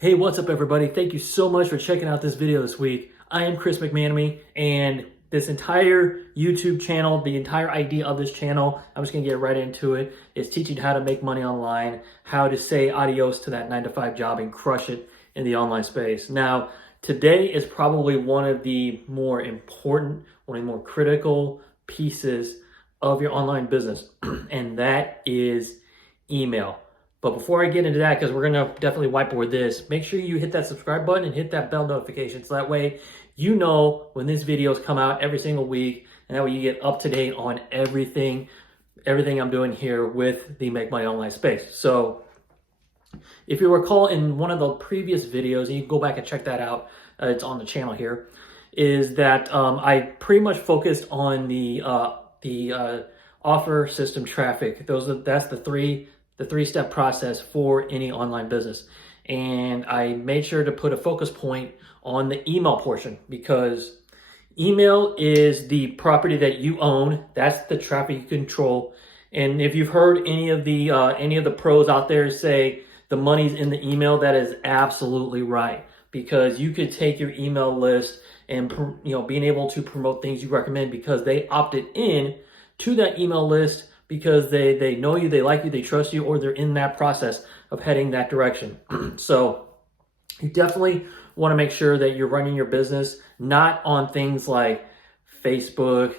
Hey, what's up everybody? Thank you so much for checking out this video this week. I am Chris McManamy, and this entire YouTube channel, the entire idea of this channel, I'm just gonna get right into it, is teaching how to make money online, how to say adios to that 9-to-5 job and crush it in the online space. Now, today is probably one of the more important, one of the more critical pieces of your online business, and that is email. But before I get into that, because we're going to definitely whiteboard this, make sure you hit that subscribe button and hit that bell notification. So that way you know when these videos come out every single week, and that way you get up to date on everything I'm doing here with the Make Money Online space. So if you recall in one of the previous videos, and you can go back and check that out, it's on the channel here, is that I pretty much focused on the offer system traffic. That's the three-step process for any online business. And I made sure to put a focus point on the email portion, because email is the property that you own. That's the traffic you control. And if you've heard any of the pros out there say the money's in the email, that is absolutely right, because you could take your email list and being able to promote things you recommend because they opted in to that email list because they know you, they like you, they trust you, or they're in that process of heading that direction. So you definitely want to make sure that you're running your business not on things like Facebook,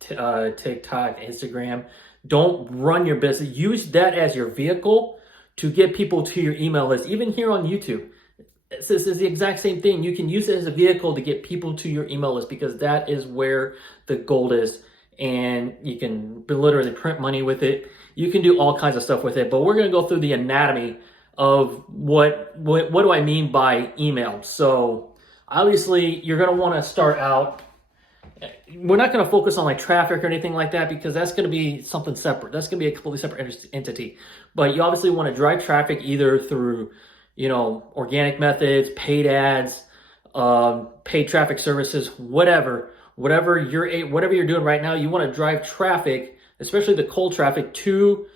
TikTok, Instagram. Don't run your business. Use that as your vehicle to get people to your email list. Even here on YouTube, this is the exact same thing. You can use it as a vehicle to get people to your email list, because that is where the gold is. And you can literally print money with it. You can do all kinds of stuff with it, but we're going to go through the anatomy of what do I mean by email. So obviously you're going to want to start out, we're not going to focus on like traffic or anything like that, because that's going to be something separate. That's going to be a completely separate entity. But you obviously want to drive traffic either through, organic methods, paid ads, paid traffic services, whatever you're doing right now. You want to drive traffic, especially the cold traffic, to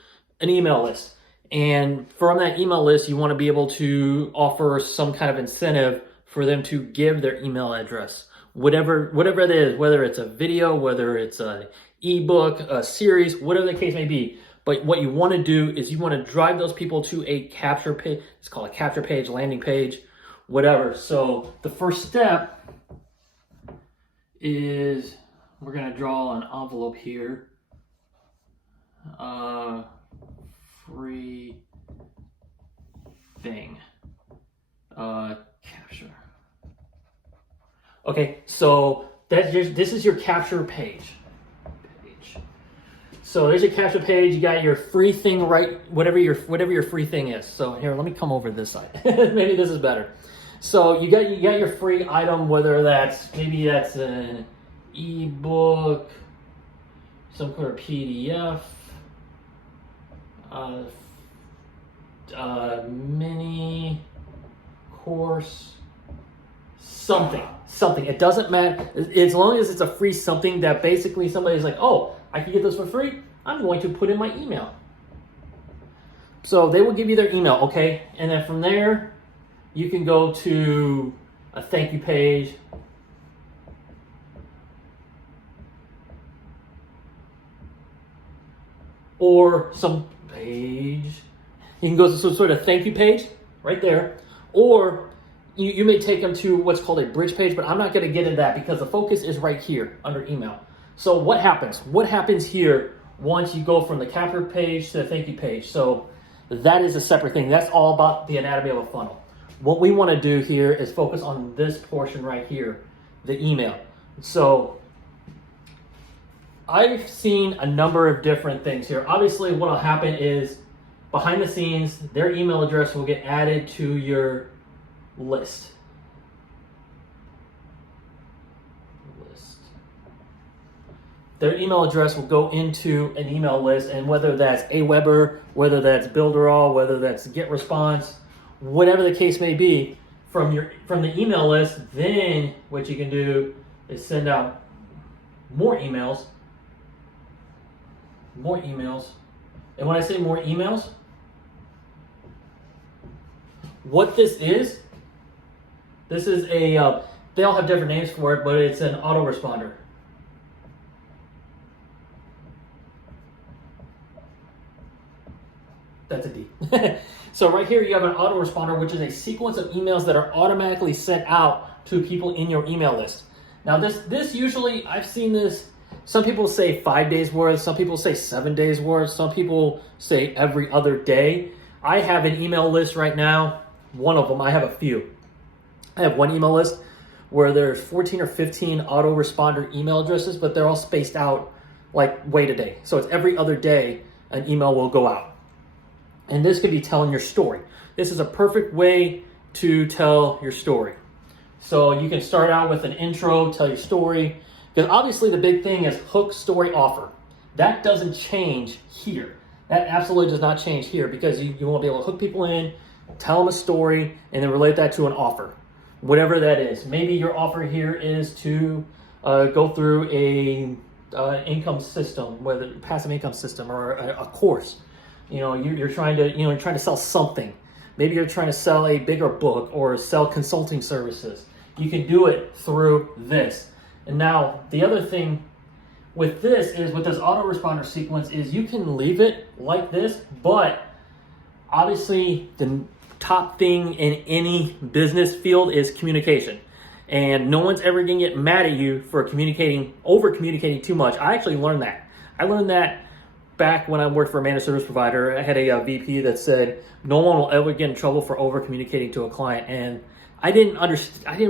an email list. And from that email list, you want to be able to offer some kind of incentive for them to give their email address, whatever it is, whether it's a video, whether it's an ebook, a series, whatever the case may be. But what you want to do is you want to drive those people to a capture page. It's called a capture page, landing page, whatever. So the first step is we're going to draw an envelope here. Free thing. Capture. Okay, so this is your capture page. So there's your capture page. You got your free thing, right? Whatever your free thing is. So here, let me come over this side. Maybe this is better. So you got your free item, whether that's an ebook, some kind of PDF, mini course, something. It doesn't matter, as long as it's a free something that basically somebody's like, oh, I can get this for free. I'm going to put in my email. So they will give you their email, okay? And then from there, you can go to a thank you page. Or some page. You can go to some sort of thank you page right there. Or you may take them to what's called a bridge page, but I'm not going to get into that because the focus is right here under email. So what happens? What happens here once you go from the capture page to the thank you page? So that is a separate thing. That's all about the anatomy of a funnel. What we want to do here is focus on this portion right here, the email. So I've seen a number of different things here. Obviously, what will happen is behind the scenes, their email address will get added to your list. Their email address will go into an email list, and whether that's Aweber, whether that's Builderall, whether that's GetResponse, whatever the case may be, from the email list, then what you can do is send out more emails. And when I say more emails, What this is a, they all have different names for it, but it's an autoresponder. That's a D. So right here you have an autoresponder, which is a sequence of emails that are automatically sent out to people in your email list. Now this usually, I've seen this, some people say 5 days worth, some people say 7 days worth, some people say every other day. I have an email list right now, one of them, I have a few. I have one email list where there's 14 or 15 autoresponder email addresses, but they're all spaced out like wait a day. So it's every other day an email will go out. And this could be telling your story. This is a perfect way to tell your story. So you can start out with an intro, tell your story, because obviously the big thing is hook, story, offer. That doesn't change here. That absolutely does not change here, because you want to be able to hook people in, tell them a story, and then relate that to an offer. Whatever that is. Maybe your offer here is to go through a income system, whether passive income system or a course. You know, you're trying to sell something. Maybe you're trying to sell a bigger book or sell consulting services. You can do it through this. And now the other thing with this is, with this autoresponder sequence, is you can leave it like this, but obviously the top thing in any business field is communication. And no one's ever gonna get mad at you for over communicating too much. I actually learned that. I learned that back when I worked for a managed service provider. I had a VP that said no one will ever get in trouble for over communicating to a client, and I didn't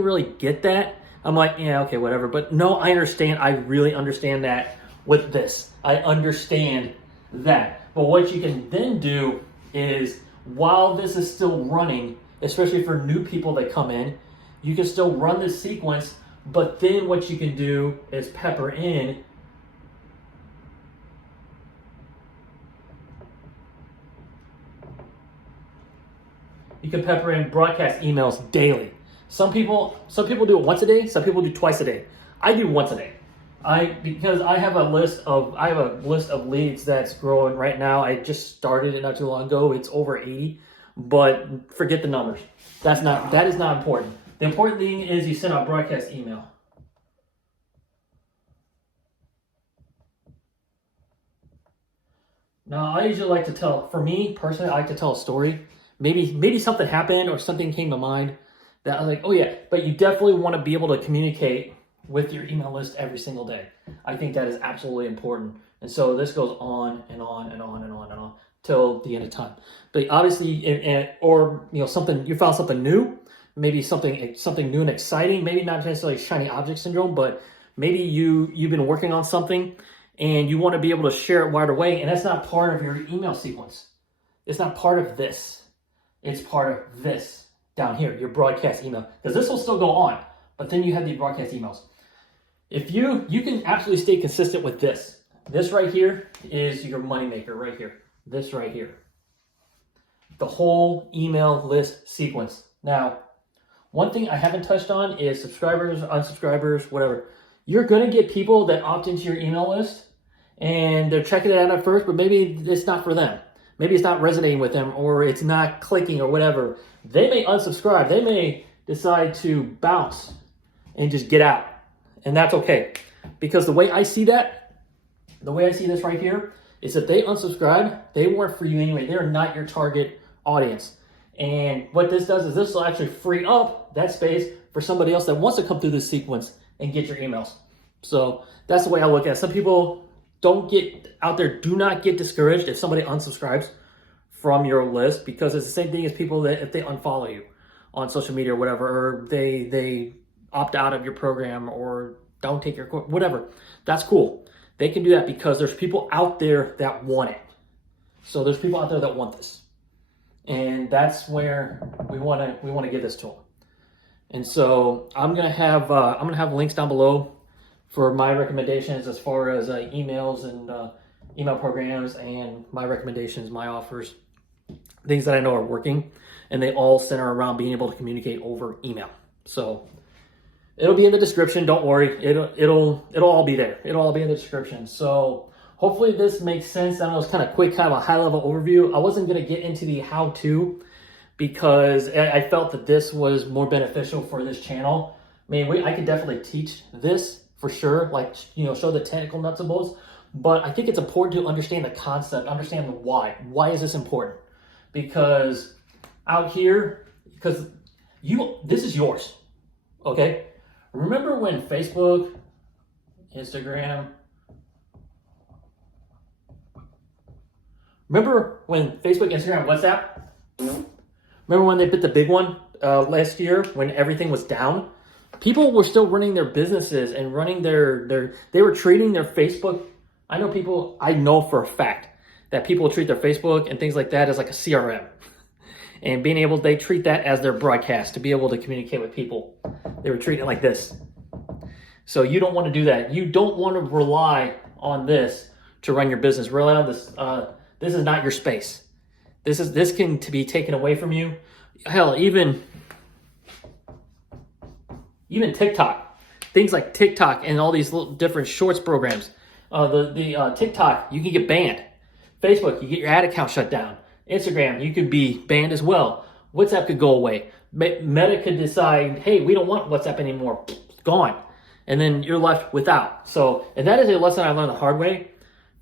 really get that. I'm like, yeah, okay, whatever. But no, I understand. I really understand that with this. I understand that. But what you can then do is, while this is still running, especially for new people that come in, you can still run this sequence, but then what you can do is pepper in broadcast emails daily. Some people do it once a day, some people do twice a day. I do once a day. Because I have a list of leads that's growing right now. I just started it not too long ago. It's over 80, but forget the numbers. That is not important. The important thing is you send out broadcast email. Now, I usually like to tell, for me personally, I like to tell a story. Maybe something happened or something came to mind that I was like, oh yeah, but you definitely want to be able to communicate with your email list every single day. I think that is absolutely important. And so this goes on and on and on and on and on till the end of time. But obviously, or something, you found something new, maybe something new and exciting, maybe not necessarily shiny object syndrome, but maybe you've been working on something and you want to be able to share it right away, and that's not part of your email sequence. It's not part of this. It's part of this down here, your broadcast email, because this will still go on, but then you have the broadcast emails. If you can actually stay consistent with this. This right here is your moneymaker right here. This right here. The whole email list sequence. Now, one thing I haven't touched on is subscribers, unsubscribers, whatever. You're going to get people that opt into your email list and they're checking it out at first, but maybe it's not for them. Maybe it's not resonating with them, or it's not clicking or whatever. They may unsubscribe. They may decide to bounce and just get out. And that's okay. Because the way I see this right here, is if they unsubscribe, they weren't for you anyway. They're not your target audience. And what this does is this will actually free up that space for somebody else that wants to come through this sequence and get your emails. So that's the way I look at it. Some people don't get out there, do not get discouraged if somebody unsubscribes from your list, because it's the same thing as people that if they unfollow you on social media or whatever, or they opt out of your program or don't take your course, whatever. That's cool. They can do that because there's people out there that want it. So there's people out there that want this. And that's where we want to give this to them. And so I'm gonna have links down below for my recommendations as far as emails and email programs, and my recommendations, my offers, things that I know are working, and they all center around being able to communicate over email. So it'll be in the description. Don't worry, it'll all be there. It'll all be in the description. So hopefully this makes sense. I know it's kind of quick, kind of a high level overview. I wasn't gonna get into the how-to because I felt that this was more beneficial for this channel. I mean, I could definitely teach this for sure, like, show the technical nuts and bolts, but I think it's important to understand the concept, understand the why. Why is this important? Because out here, because this is yours, okay? Remember when Facebook, Instagram, WhatsApp, remember when they put the big one last year when everything was down? People were still running their businesses and running they were treating their Facebook. I know for a fact that people treat their Facebook and things like that as like a CRM. And they treat that as their broadcast to be able to communicate with people. They were treating it like this. So you don't want to do that. You don't want to rely on this to run your business. Rely on this. This is not your space. This can be taken away from you. Hell, even TikTok. Things like TikTok and all these little different shorts programs. The TikTok, you can get banned. Facebook, you get your ad account shut down. Instagram, you could be banned as well. WhatsApp could go away. Meta could decide, hey, we don't want WhatsApp anymore. Gone. And then you're left without. And that is a lesson I learned the hard way.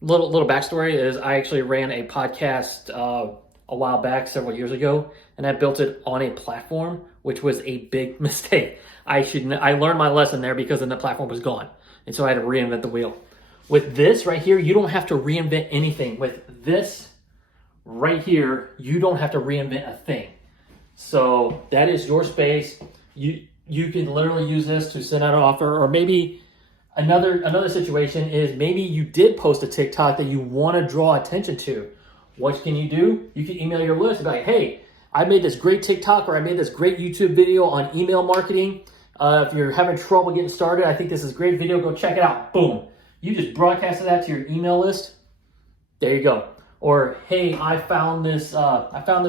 Little backstory is I actually ran a podcast a while back, several years ago, and I built it on a platform, which was a big mistake. I learned my lesson there because then the platform was gone. And so I had to reinvent the wheel. With this right here, you don't have to reinvent anything. With this right here, you don't have to reinvent a thing. So that is your space. You can literally use this to send out an offer, or maybe another situation is maybe you did post a TikTok that you want to draw attention to. What can you do? You can email your list and be like, hey, I made this great TikTok, or I made this great YouTube video on email marketing. If you're having trouble getting started, I think this is a great video. Go check it out. Boom. You just broadcasted that to your email list. There you go. Or, hey, I found this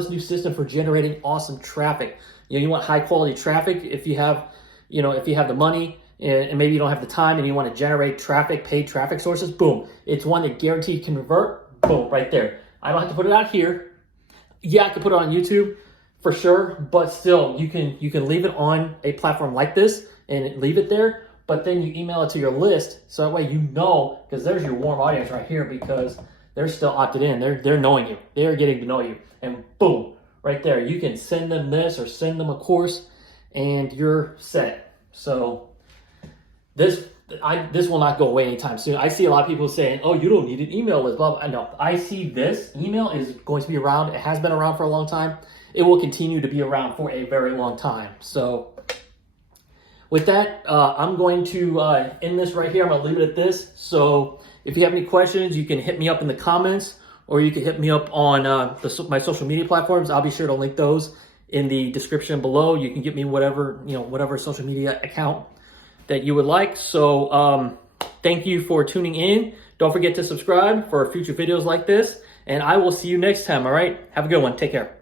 new system for generating awesome traffic. You want high quality traffic if you have the money and maybe you don't have the time and you want to generate traffic, paid traffic sources. Boom. It's one that guaranteed can convert. Boom, right there. I don't have to put it out here. Yeah, I can put it on YouTube for sure, but still you can leave it on a platform like this and leave it there, but then you email it to your list so that way because there's your warm audience right here, because they're still opted in. They're knowing you. They're getting to know you. And boom, right there. You can send them this or send them a course and you're set. So this will not go away anytime soon. I see a lot of people saying, oh, you don't need an email list, blah, blah. No, I see this. Email is going to be around. It has been around for a long time. It will continue to be around for a very long time. So with that, I'm going to end this right here. I'm going to leave it at this. So if you have any questions, you can hit me up in the comments, or you can hit me up on my social media platforms. I'll be sure to link those in the description below. You can get me whatever social media account that you would like. So thank you for tuning in. Don't forget to subscribe for future videos like this, and I will see you next time. All right, have a good one. Take care.